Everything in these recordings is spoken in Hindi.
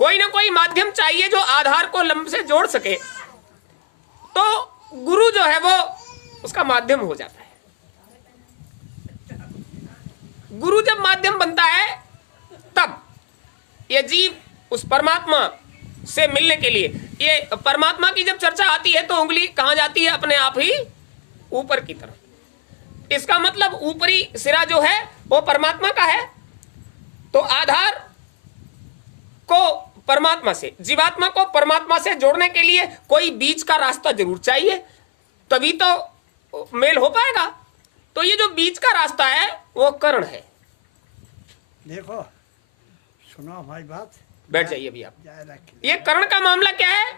कोई ना कोई माध्यम चाहिए जो आधार को लंब से जोड़ सके, तो गुरु जो है वो उसका माध्यम हो जाता है। गुरु जब माध्यम बनता है तब ये जीव उस परमात्मा से मिलने के लिए, ये परमात्मा की जब चर्चा आती है तो उंगली कहां जाती है? अपने आप ही ऊपर की तरफ। इसका मतलब ऊपरी सिरा जो है वो परमात्मा का है। तो आधार को परमात्मा से, जीवात्मा को परमात्मा से जोड़ने के लिए कोई बीच का रास्ता जरूर चाहिए, तभी तो मेल हो पाएगा। तो ये जो बीच का रास्ता है वो कर्ण है। देखो, सुनो हमारी बात, बैठ जाइए अभी आप। ये कर्ण का मामला क्या है?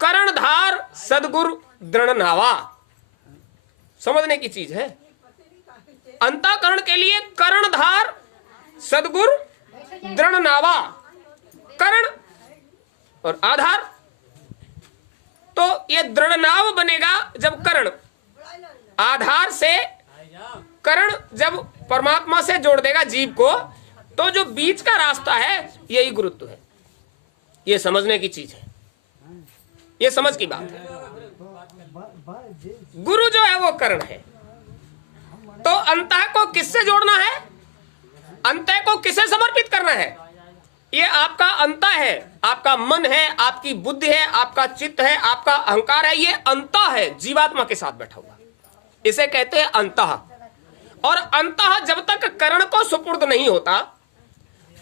कर्णधार सदगुरु दृढ़ नावा, समझने की चीज है। अंतःकरण के लिए कर्णधार सदगुरु दृढ़ नावा, कर्ण और आधार। तो ये दृढ़ नाव बनेगा जब कर्ण आधार से, कर्ण जब परमात्मा से जोड़ देगा जीव को, तो जो बीच का रास्ता है यही गुरुत्व है। ये समझने की चीज है, ये समझ की बात है। गुरु जो है वो कर्ण है। तो अंतः को किससे जोड़ना है? अंतः को किसे समर्पित करना है? ये आपका अंतः है, आपका मन है, आपकी बुद्धि है, आपका चित्त है, आपका अहंकार है। ये अंतः है, जीवात्मा के साथ बैठा हुआ, इसे कहते हैं अंतः। और अंतः जब तक कर्ण को सुपुर्द नहीं होता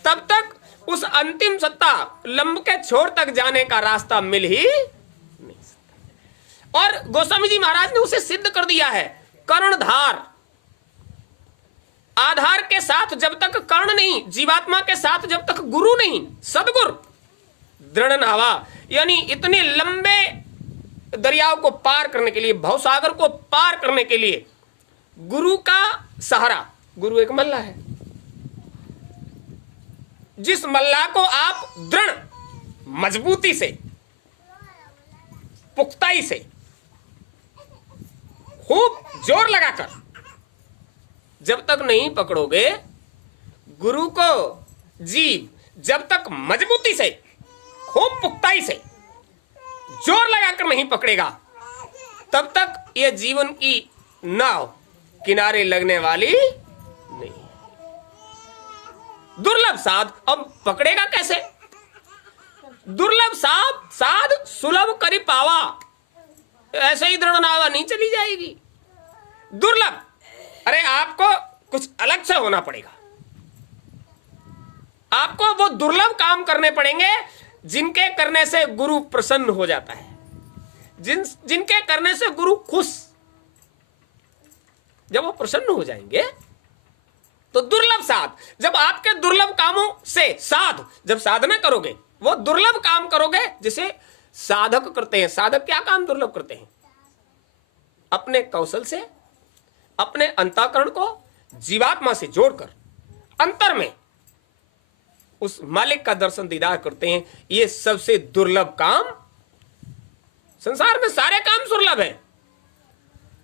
तब तक उस अंतिम सत्ता लंब के छोर तक जाने का रास्ता मिल ही नहीं सकता। और गोस्वामी जी महाराज ने उसे सिद्ध कर दिया है। कर्णधार, आधार के साथ जब तक कर्ण नहीं, जीवात्मा के साथ जब तक गुरु नहीं, सदगुरु दृढ़ नावा, यानी इतने लंबे दरियाओं को पार करने के लिए, भवसागर को पार करने के लिए गुरु का सहारा। गुरु एक मल्ला है, जिस मल्ला को आप दृढ़ मजबूती से, पुख्ताई से, खूब जोर लगाकर जब तक नहीं पकड़ोगे, गुरु को जीव जब तक मजबूती से, खूब पुख्ताई से, जोर लगाकर नहीं पकड़ेगा, तब तक यह जीवन की नाव किनारे लगने वाली नहीं। दुर्लभ साध, अब पकड़ेगा कैसे? दुर्लभ साध सुलभ करी पावा, ऐसे ही दृढ़ नावा नहीं चली जाएगी। दुर्लभ, अरे आपको कुछ अलग से होना पड़ेगा। आपको वो दुर्लभ काम करने पड़ेंगे जिनके करने से गुरु प्रसन्न हो जाता है, जिनके करने से गुरु खुश। जब वो प्रसन्न हो जाएंगे तो दुर्लभ साध, जब आपके दुर्लभ कामों से साध, जब साधना करोगे, वो दुर्लभ काम करोगे जिसे साधक करते हैं। साधक क्या काम दुर्लभ करते हैं? अपने कौशल से अपने अंतःकरण को जीवात्मा से जोड़कर अंतर में उस मालिक का दर्शन दीदार करते हैं। ये सबसे दुर्लभ काम। संसार में सारे काम दुर्लभ है,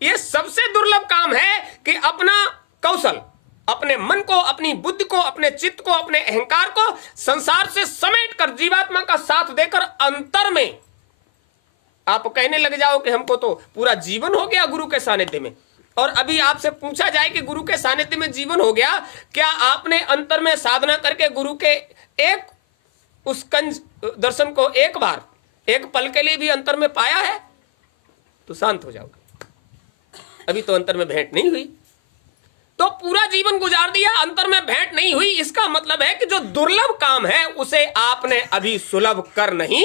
ये सबसे दुर्लभ काम है कि अपना कौशल, अपने मन को, अपनी बुद्धि को, अपने चित्त को, अपने अहंकार को संसार से समेटकर जीवात्मा का साथ देकर अंतर में आप कहने लग जाओ कि हमको तो पूरा जीवन हो गया गुरु के सानिध्य में। और अभी आपसे पूछा जाए कि गुरु के सानिध्य में जीवन हो गया, क्या आपने अंतर में साधना करके गुरु के एक उस कंज दर्शन को एक बार, एक पल के लिए भी अंतर में पाया है? तो शांत हो जाओगे, अभी तो अंतर में भेंट नहीं हुई। तो पूरा जीवन गुजार दिया, अंतर में भेंट नहीं हुई, इसका मतलब है कि जो दुर्लभ काम है उसे आपने अभी सुलभ कर नहीं